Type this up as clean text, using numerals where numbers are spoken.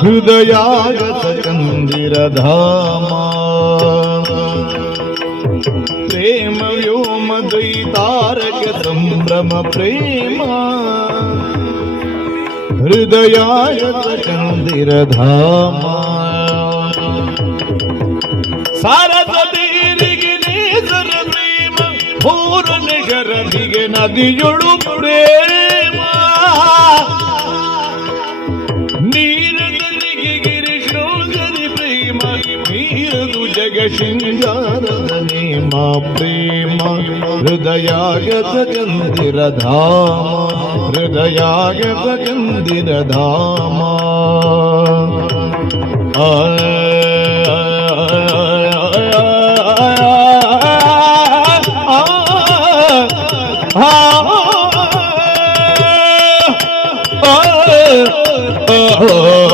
ಹೃದಯಾಗತ ಚಂದಿರಧಾಮ ಪ್ರೇಮ ವ್ಯೋಮ ದ್ವೈತಾರಕ ಸಂಭ್ರಮ ಪ್ರೇಮ ಹೃದಯಾಗತ ಚಂದಿರಧಾಮ ಸಾರದೀರಿಗೆ ನೇಸರ ಪ್ರೇಮ ಪೂರ ನಿಗರದಿಗೆ ನದಿಯೊಳು ಪ್ರೇಮ ನೀರದಲ್ಲಿಗೆ ಗಿರಿ ಶೃಂಗರಿ ಪ್ರೇಮ ನೀರದು ಜಗ ಶೃಂಗಾರದ ನೇಮ ಪ್ರೇಮ ಹೃದಯಾಗತ ಚಂದಿರಧಾಮ ಹೃದಯಾಗತ ಚಂದಿರಧಾಮ Oh